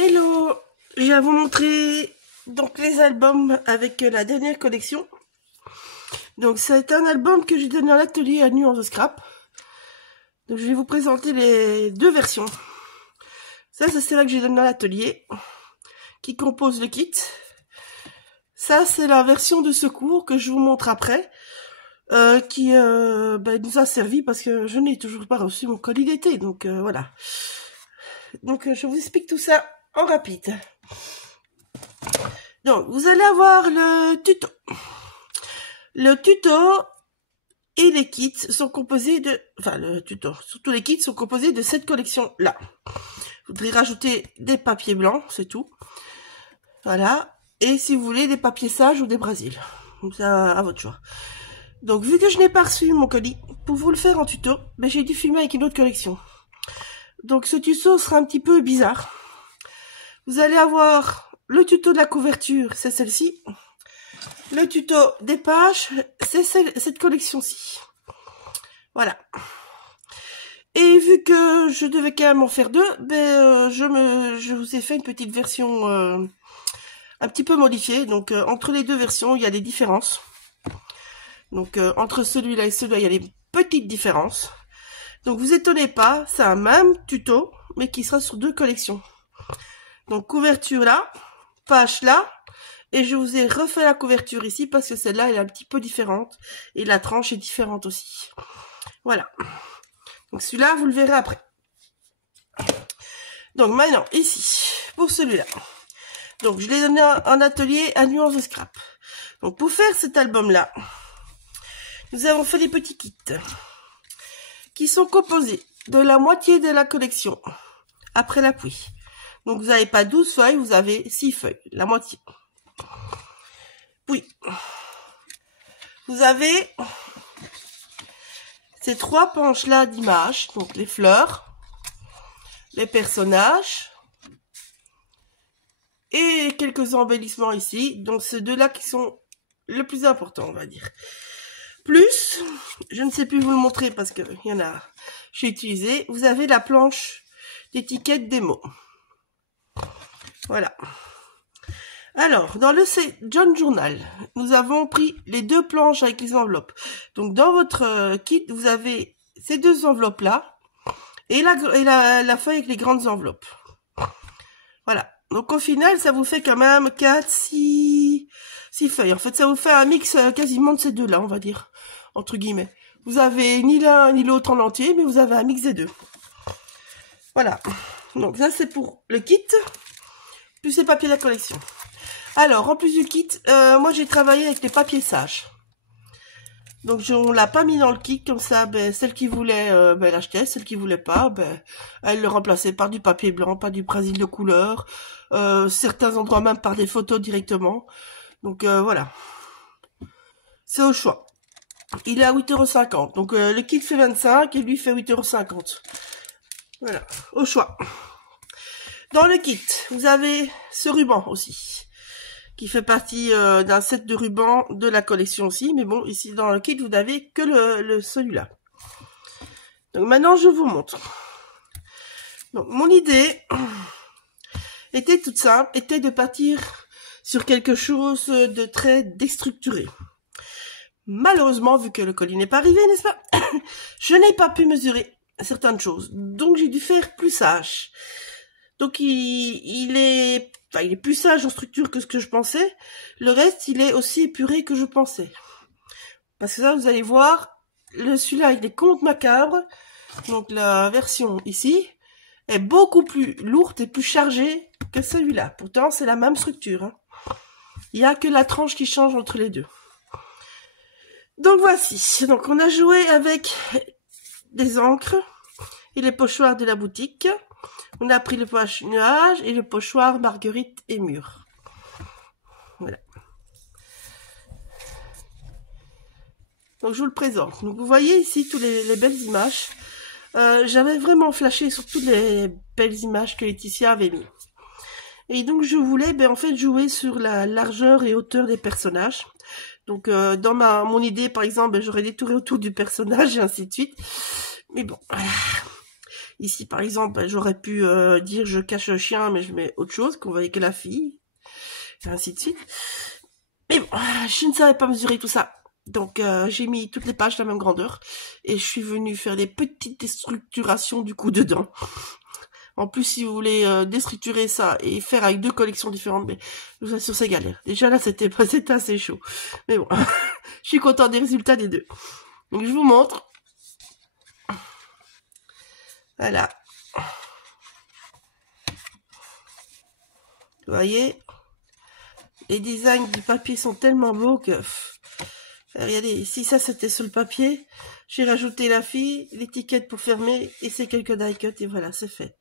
Hello, je vais vous montrer donc les albums avec la dernière collection. Donc c'est un album que j'ai donné à l'atelier à Nuance Scrap. Donc je vais vous présenter les deux versions. Ça c'est celle-là que j'ai donné à l'atelier, qui compose le kit. Ça c'est la version de secours que je vous montre après, qui nous a servi parce que je n'ai toujours pas reçu mon colis d'été. Donc voilà. Donc je vous explique tout ça en rapide. Donc vous allez avoir le tuto. Le tuto et les kits sont composés de... Enfin, le tuto, surtout les kits sont composés de cette collection-là. Vous voudrez rajouter des papiers blancs, c'est tout. Voilà. Et si vous voulez, des papiers sages ou des brasiles. C'est à votre choix. Donc, vu que je n'ai pas reçu mon colis, pour vous le faire en tuto, ben, j'ai dû filmer avec une autre collection. Donc, ce tuto sera un petit peu bizarre. Vous allez avoir le tuto de la couverture, c'est celle-ci. Le tuto des pages, c'est cette collection-ci. Voilà. Et vu que je devais quand même en faire deux, je vous ai fait une petite version un petit peu modifiée. Donc entre les deux versions, il y a des différences. Donc entre celui-là et celui-là, il y a des petites différences. Donc vous étonnez pas, c'est un même tuto, mais qui sera sur deux collections. Donc couverture là, page là. Et je vous ai refait la couverture ici parce que celle-là, elle est un petit peu différente. Et la tranche est différente aussi. Voilà. Donc celui-là, vous le verrez après. Donc maintenant, ici, pour celui-là. Donc je l'ai donné en atelier à Nuance Scrap. Donc pour faire cet album-là, nous avons fait des petits kits qui sont composés de la moitié de la collection après l'appui. Donc vous n'avez pas 12 feuilles, vous avez 6 feuilles, la moitié. Oui, vous avez ces trois planches-là d'images, donc les fleurs, les personnages et quelques embellissements ici. Donc ces deux-là qui sont le plus important, on va dire. Plus, je ne sais plus vous le montrer parce que il y en a, j'ai utilisé. Vous avez la planche d'étiquette des mots. Voilà. Alors, dans le John Journal, nous avons pris les deux planches avec les enveloppes. Donc, dans votre kit, vous avez ces deux enveloppes-là et la feuille avec les grandes enveloppes. Voilà. Donc, au final, ça vous fait quand même 4, 6 feuilles. En fait, ça vous fait un mix quasiment de ces deux-là, on va dire, entre guillemets. Vous avez ni l'un ni l'autre en entier, mais vous avez un mix des deux. Voilà. Donc, ça, c'est pour le kit, plus les papiers de la collection. Alors, en plus du kit, moi j'ai travaillé avec les papiers sages. Donc on l'a pas mis dans le kit, comme ça, celle qui voulait, elle achetait, celle qui voulait pas, elle le remplaçait par du papier blanc, par du Brésil de couleur, certains endroits même par des photos directement. Donc voilà. C'est au choix. Il est à 8,50 €. Donc le kit fait 25 et lui fait 8,50 €. Voilà, au choix. Dans le kit, vous avez ce ruban aussi, qui fait partie d'un set de rubans de la collection aussi. Mais bon, ici dans le kit, vous n'avez que celui-là. Donc maintenant, je vous montre. Donc mon idée était toute simple, était de partir sur quelque chose de très déstructuré. Malheureusement, vu que le colis n'est pas arrivé, n'est-ce pas, je n'ai pas pu mesurer certaines choses. Donc j'ai dû faire plus sage. Donc il est plus sage en structure que ce que je pensais. Le reste, il est aussi épuré que je pensais. Parce que ça, vous allez voir, celui-là, il est contes macabres. Donc la version ici est beaucoup plus lourde et plus chargée que celui-là. Pourtant, c'est la même structure. Hein. Il n'y a que la tranche qui change entre les deux. Donc voici. Donc on a joué avec des encres et les pochoirs de la boutique. On a pris le poche nuage et le pochoir marguerite et mûre. Voilà. Donc je vous le présente. Donc vous voyez ici toutes les belles images. J'avais vraiment flashé sur toutes les belles images que Laetitia avait mis. Et donc je voulais en fait jouer sur la largeur et hauteur des personnages. Donc dans mon idée par exemple, j'aurais détouré autour du personnage et ainsi de suite. Mais bon, voilà. Ici, par exemple, j'aurais pu dire je cache le chien, mais je mets autre chose, qu'on voyait que la fille, et ainsi de suite. Mais bon, je ne savais pas mesurer tout ça. Donc, j'ai mis toutes les pages de la même grandeur, et je suis venue faire des petites déstructurations du coup dedans. En plus, si vous voulez déstructurer ça et faire avec 2 collections différentes, mais je vous assure, c'est galère. Déjà là, c'était assez chaud. Mais bon, je suis contente des résultats des deux. Donc, je vous montre. Voilà. Vous voyez, les designs du papier sont tellement beaux que... regardez, ici, ça, c'était sur le papier. J'ai rajouté la fille, l'étiquette pour fermer, et ces quelques die cut, et voilà, c'est fait.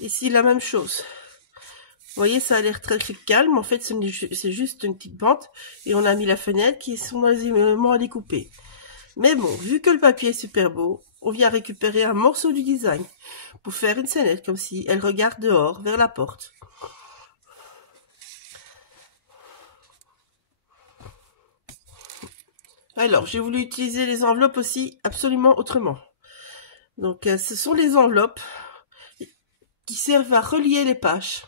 Ici, la même chose. Vous voyez, ça a l'air très calme. En fait, c'est juste une petite pente. Et on a mis la fenêtre qui sont dans les éléments à découper. Mais bon, vu que le papier est super beau, on vient récupérer un morceau du design pour faire une scénette, comme si elle regarde dehors, vers la porte. Alors, j'ai voulu utiliser les enveloppes aussi absolument autrement. Donc, ce sont les enveloppes qui servent à relier les pages.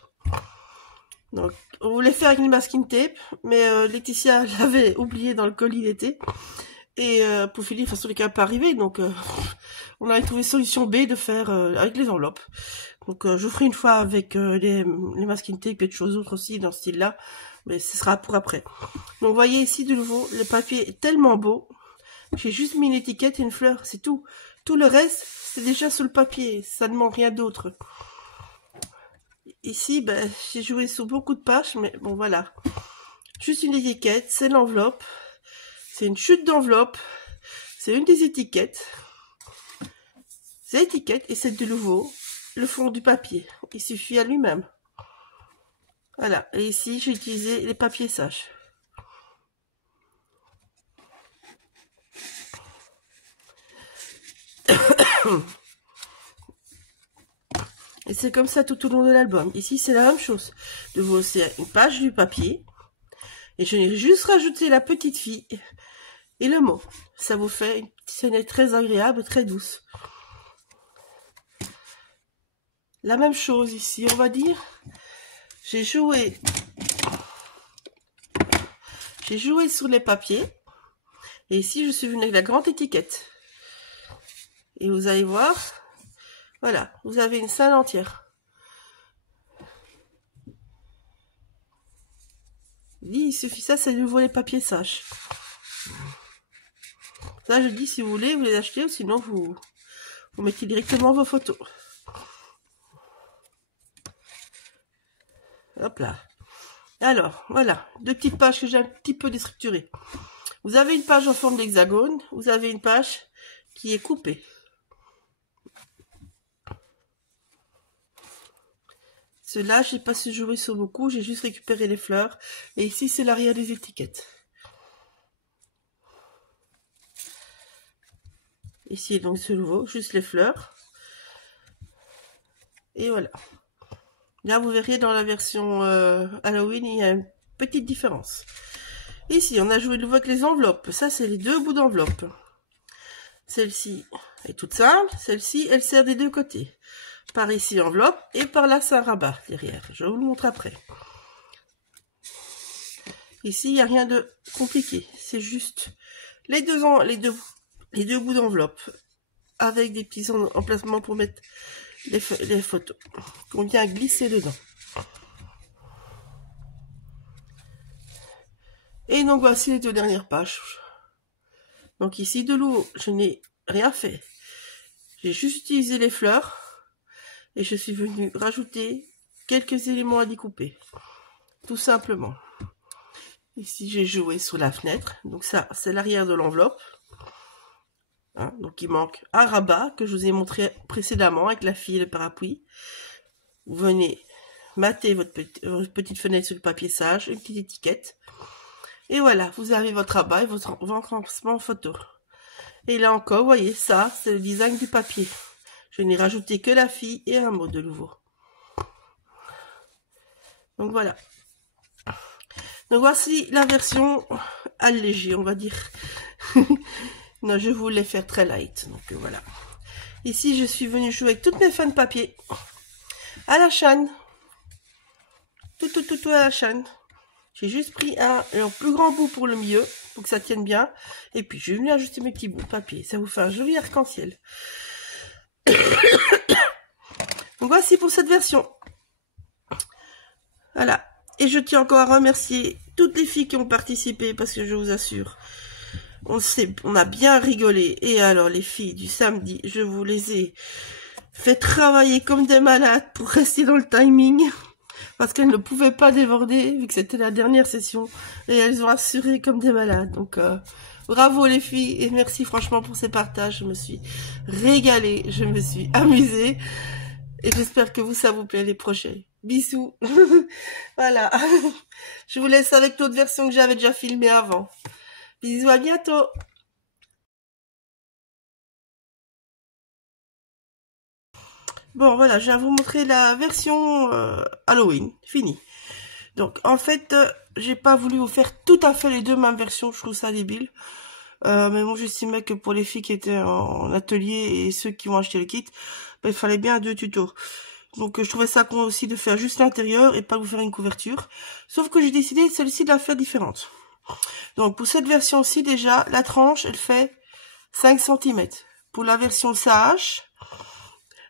Donc, on voulait faire avec une masking tape, mais Laetitia l'avait oublié dans le colis d'été. Et pour Philippe, de toute façon, il n'est pas arrivé, donc on avait trouvé solution B de faire avec les enveloppes. Donc, je ferai une fois avec les masking tape et de choses autres aussi dans ce style-là, mais ce sera pour après. Donc, vous voyez ici de nouveau, le papier est tellement beau. J'ai juste mis une étiquette et une fleur, c'est tout. Tout le reste, c'est déjà sur le papier, ça ne demande rien d'autre. Ici, ben, j'ai joué sur beaucoup de pages, mais bon, voilà. Juste une étiquette, c'est l'enveloppe. C'est une chute d'enveloppe. C'est une des étiquettes. C'est l'étiquette et c'est de nouveau le fond du papier. Il suffit à lui-même. Voilà. Et ici, j'ai utilisé les papiers sages. Et c'est comme ça tout au long de l'album. Ici, c'est la même chose. De nouveau, c'est une page du papier. Et je n'ai juste rajouté la petite fille et le mot. Ça vous fait une scène très agréable, très douce. La même chose ici, on va dire. J'ai joué sur les papiers. Et ici, je suis venue avec la grande étiquette. Et vous allez voir, voilà, vous avez une salle entière. Il suffit ça, c'est de nouveau les papiers sages. Ça, je dis, si vous voulez, vous les achetez, ou sinon vous mettez directement vos photos. Hop là. Alors, voilà, 2 petites pages que j'ai un petit peu déstructurées. Vous avez une page en forme d'hexagone, vous avez une page qui est coupée. Ceux-là, j'ai pas su jouer sur beaucoup, j'ai juste récupéré les fleurs. Et ici, c'est l'arrière des étiquettes. Ici, donc, ce nouveau, juste les fleurs. Et voilà. Là, vous verrez dans la version Halloween, il y a une petite différence. Ici, on a joué de nouveau avec les enveloppes. Ça, c'est les 2 bouts d'enveloppe. Celle-ci est toute simple. Celle-ci, elle sert des 2 côtés. Par ici, enveloppe. Et par là, c'est un rabat derrière. Je vous le montre après. Ici, il n'y a rien de compliqué. C'est juste les deux bouts d'enveloppe. Avec des petits emplacements pour mettre les photos. Qu'on vient glisser dedans. Et donc, voici les 2 dernières pages. Donc ici, de l'eau, je n'ai rien fait. J'ai juste utilisé les fleurs. Et je suis venue rajouter quelques éléments à découper. Tout simplement. Ici, j'ai joué sur la fenêtre. Donc ça, c'est l'arrière de l'enveloppe. Hein, donc il manque un rabat que je vous ai montré précédemment avec la fille et le parapluie. Vous venez mater votre petite fenêtre sur le papier sage, une petite étiquette. Et voilà, vous avez votre rabat et votre emplacement photo. Et là encore, vous voyez, ça, c'est le design du papier. Je n'ai rajouté que la fille et un mot de nouveau. Donc voilà. Donc voici la version allégée, on va dire. Non, je voulais faire très light, donc voilà. Ici, je suis venue jouer avec toutes mes feuilles de papier à la chaîne. Tout à la chaîne. J'ai juste pris un plus grand bout pour le milieu, pour que ça tienne bien. Et puis, je vais venir ajuster mes petits bouts de papier. Ça vous fait un joli arc-en-ciel. Donc, voici pour cette version. Voilà. Et je tiens encore à remercier toutes les filles qui ont participé, parce que je vous assure, on a bien rigolé. Et alors, les filles du samedi, je vous les ai fait travailler comme des malades pour rester dans le timing. Parce qu'elles ne pouvaient pas déborder, vu que c'était la dernière session. Et elles ont assuré comme des malades. Donc, bravo les filles. Et merci franchement pour ces partages. Je me suis régalée. Je me suis amusée. Et j'espère que ça vous plaît les prochains. Bisous. Voilà. Je vous laisse avec l'autre version que j'avais déjà filmée avant. Bisous, à bientôt. Bon, voilà, je viens vous montrer la version Halloween, fini. Donc, en fait, j'ai pas voulu vous faire tout à fait les deux mêmes versions, je trouve ça débile. Mais bon, j'estimais que pour les filles qui étaient en atelier et ceux qui vont acheter le kit, ben, il fallait bien 2 tutos. Donc, je trouvais ça con aussi de faire juste l'intérieur et pas vous faire une couverture. Sauf que j'ai décidé celle-ci de la faire différente. Donc, pour cette version-ci, déjà, la tranche, elle fait 5 cm. Pour la version sage,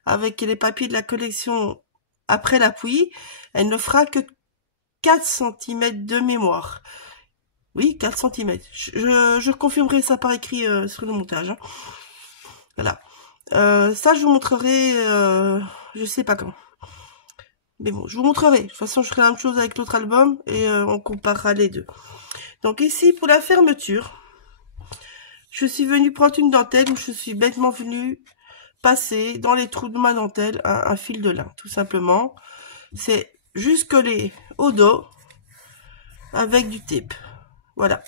avec les papiers de la collection après l'appui, elle ne fera que 4 cm de mémoire. Oui, 4 cm. Je confirmerai ça par écrit sur le montage. Hein. Voilà. Ça, je vous montrerai, je sais pas quand. Mais bon, je vous montrerai. De toute façon, je ferai la même chose avec l'autre album et on comparera les deux. Donc ici, pour la fermeture, je suis venue prendre une dentelle où je suis bêtement venue passer dans les trous de ma dentelle un fil de lin, tout simplement. C'est juste collé au dos avec du tape. Voilà,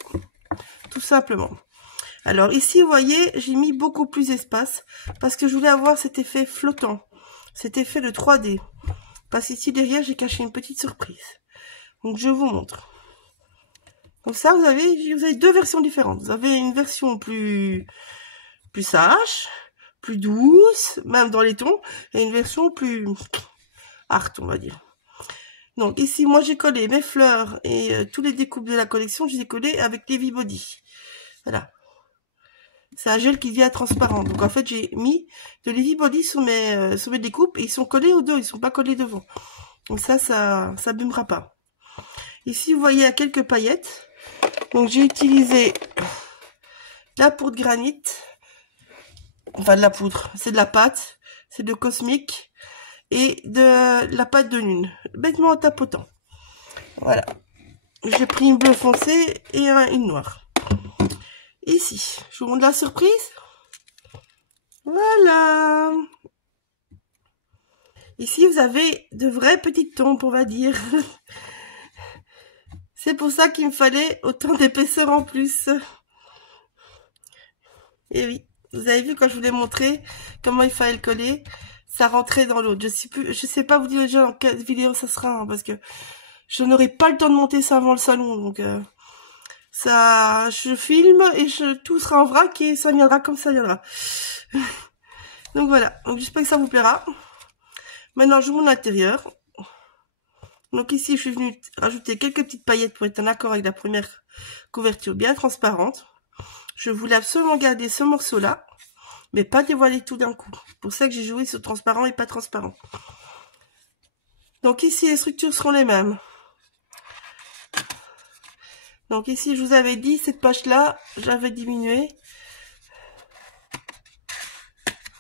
tout simplement. Alors ici, vous voyez, j'ai mis beaucoup plus d'espace parce que je voulais avoir cet effet flottant, cet effet de 3D. Parce qu'ici derrière, j'ai caché une petite surprise. Donc je vous montre. Donc ça, vous avez 2 versions différentes. Vous avez une version plus sage, plus douce, même dans les tons, et une version plus art, on va dire. Donc ici, moi j'ai collé mes fleurs et tous les découpes de la collection, je les ai collés avec l'Heavy Body. Voilà. C'est un gel qui devient transparent. Donc en fait, j'ai mis de l'Heavy Body sur mes découpes et ils sont collés au dos, ils sont pas collés devant. Donc ça abîmera pas. Ici, vous voyez, il y a quelques paillettes. Donc j'ai utilisé la poudre granit. Enfin, de la poudre. C'est de la pâte. C'est de Cosmic. Et de la pâte de lune. Bêtement en tapotant. Voilà. J'ai pris une bleue foncée et une noire. Ici, je vous montre la surprise. Voilà. Ici, vous avez de vraies petites tombes, on va dire. C'est pour ça qu'il me fallait autant d'épaisseur en plus. Et oui, vous avez vu quand je vous l'ai montré comment il fallait le coller, ça rentrait dans l'autre. Je sais pas vous dire déjà dans quelle vidéo ça sera, hein, parce que je n'aurai pas le temps de monter ça avant le salon, donc ça, je filme et tout sera en vrac et ça viendra comme ça viendra. Donc voilà, donc j'espère que ça vous plaira. Maintenant, je vous montre l'intérieur. Donc ici, je suis venue rajouter quelques petites paillettes pour être en accord avec la première couverture bien transparente. Je voulais absolument garder ce morceau-là, mais pas dévoiler tout d'un coup. C'est pour ça que j'ai joué sur transparent et pas transparent. Donc ici, les structures seront les mêmes. Donc ici, je vous avais dit, cette page-là, j'avais diminué.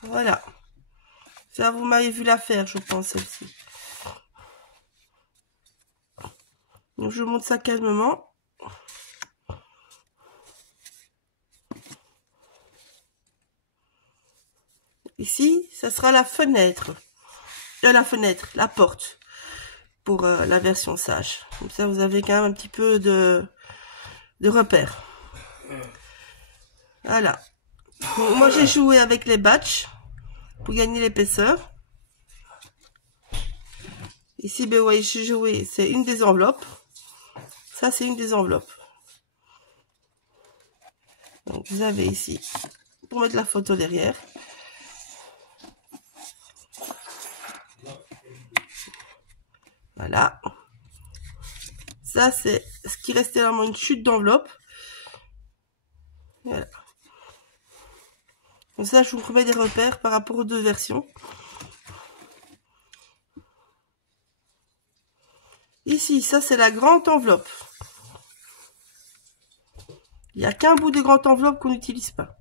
Voilà. Ça, vous m'avez vu la faire, je pense, celle-ci. Donc je monte ça calmement. Ici, ça sera la fenêtre. La porte. Pour la version sage. Comme ça, vous avez quand même un petit peu de repères. Voilà. Donc, moi, j'ai joué avec les batchs pour gagner l'épaisseur. Ici, ben ouais, j'ai joué, c'est une des enveloppes. Ça, c'est une des enveloppes. Donc, vous avez ici, pour mettre la photo derrière. Voilà. Ça, c'est ce qui restait vraiment une chute d'enveloppe. Voilà. Donc ça, je vous remets des repères par rapport aux deux versions. Ici, ça, c'est la grande enveloppe. Il n'y a qu'un bout de grande enveloppe qu'on n'utilise pas.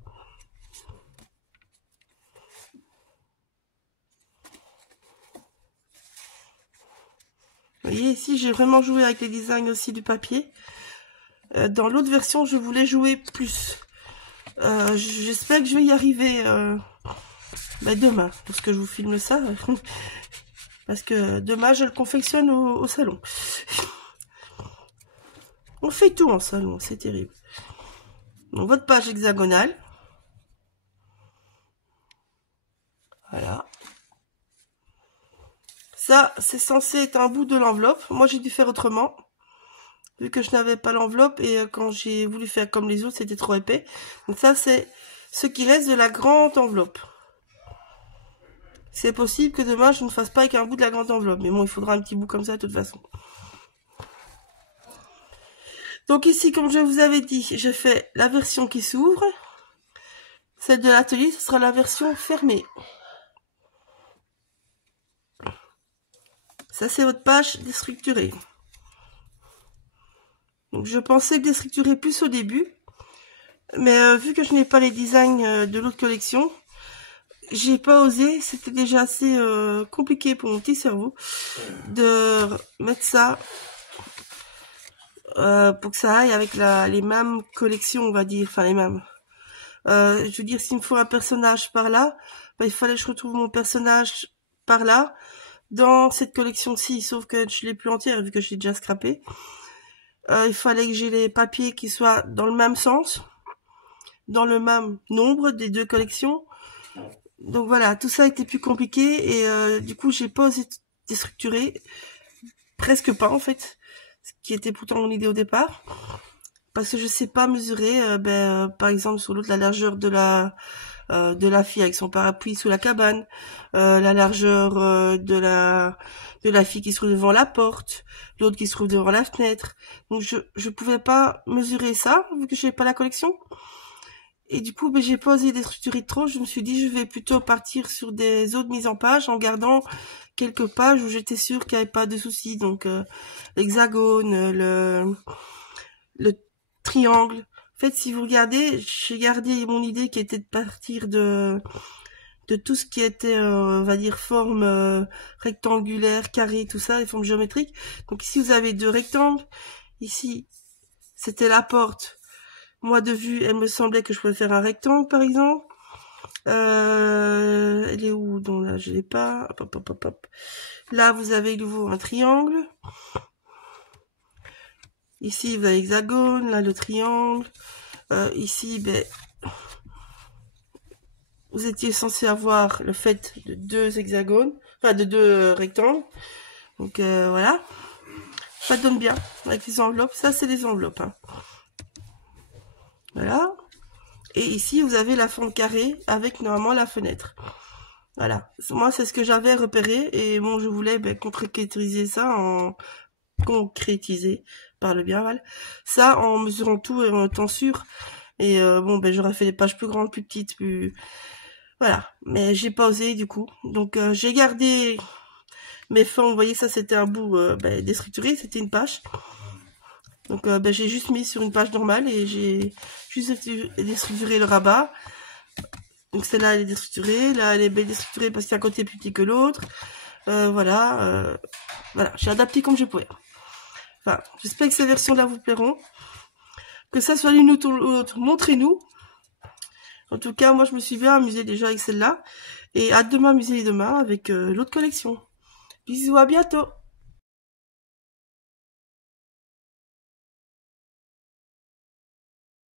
Vous voyez, ici, j'ai vraiment joué avec les designs aussi du papier. Dans l'autre version, je voulais jouer plus. J'espère que je vais y arriver demain, parce que je vous filme ça. Parce que demain, je le confectionne au salon. On fait tout en salon, c'est terrible. Donc, votre page hexagonale. Voilà. Ça, c'est censé être un bout de l'enveloppe. Moi, j'ai dû faire autrement. Vu que je n'avais pas l'enveloppe et quand j'ai voulu faire comme les autres, c'était trop épais. Donc ça, c'est ce qui reste de la grande enveloppe. C'est possible que demain, je ne fasse pas avec un bout de la grande enveloppe. Mais bon, il faudra un petit bout comme ça de toute façon. Donc ici, comme je vous avais dit, j'ai fait la version qui s'ouvre. Celle de l'atelier, ce sera la version fermée. Ça, c'est votre page déstructurée. Donc je pensais déstructurer plus au début. Mais vu que je n'ai pas les designs de l'autre collection, j'ai pas osé. C'était déjà assez compliqué pour mon petit cerveau de mettre ça pour que ça aille avec les mêmes collections, on va dire. Enfin, les mêmes. Je veux dire, s'il me faut un personnage par là, il fallait que je retrouve mon personnage par là dans cette collection-ci, sauf que je l'ai plus entière vu que je l'ai déjà scrappé. Il fallait que j'ai les papiers qui soient dans le même sens, dans le même nombre des deux collections. Donc voilà, tout ça était plus compliqué et du coup j'ai pas osé déstructurer, presque pas en fait, ce qui était pourtant mon idée au départ, parce que je sais pas mesurer, par exemple sur l'autre la largeur de la fille avec son parapluie sous la cabane, la largeur de la fille qui se trouve devant la porte, l'autre qui se trouve devant la fenêtre. Donc je pouvais pas mesurer ça vu que j'ai pas la collection. Et du coup, j'ai pas osé déstructurer trop. Je me suis dit, je vais plutôt partir sur des autres mises en page en gardant quelques pages où j'étais sûre qu'il n'y avait pas de soucis. Donc, l'hexagone, le triangle. En fait, si vous regardez, j'ai gardé mon idée qui était de partir de tout ce qui était, on va dire, forme rectangulaire, carré, tout ça, les formes géométriques. Donc ici, vous avez deux rectangles. Ici, c'était la porte. Moi, de vue, elle me semblait que je pouvais faire un rectangle, par exemple. Elle est où? Donc là, je l'ai pas. Hop, hop, hop, hop. Là, vous avez de nouveau un triangle. Ici, vous avez l'hexagone. Là, le triangle. Ici, vous étiez censé avoir le fait de deux hexagones. Enfin, de deux rectangles. Donc, voilà. Ça donne bien avec les enveloppes. Ça, c'est les enveloppes. Hein. Voilà. Et ici, vous avez la forme carrée avec normalement la fenêtre. Voilà. Moi, c'est ce que j'avais repéré. Et bon, je voulais concrétiser ça concrétiser par le bien mal. Ça, en mesurant tout et en étant sûr. Et j'aurais fait des pages plus grandes, plus petites, plus... Voilà. Mais j'ai pas osé, du coup. Donc, j'ai gardé mes formes. Vous voyez, ça, c'était un bout déstructuré. C'était une page. Donc j'ai juste mis sur une page normale et j'ai juste déstructuré le rabat. Donc celle-là elle est déstructurée, là elle est bien déstructurée parce qu'il y a un côté plus petit que l'autre. Voilà, j'ai adapté comme je pouvais. Enfin, j'espère que ces versions-là vous plairont. Que ça soit l'une ou l'autre, montrez-nous. En tout cas, moi je me suis bien amusée déjà avec celle-là. Et hâte de m'amuser demain avec l'autre collection. Bisous, à bientôt!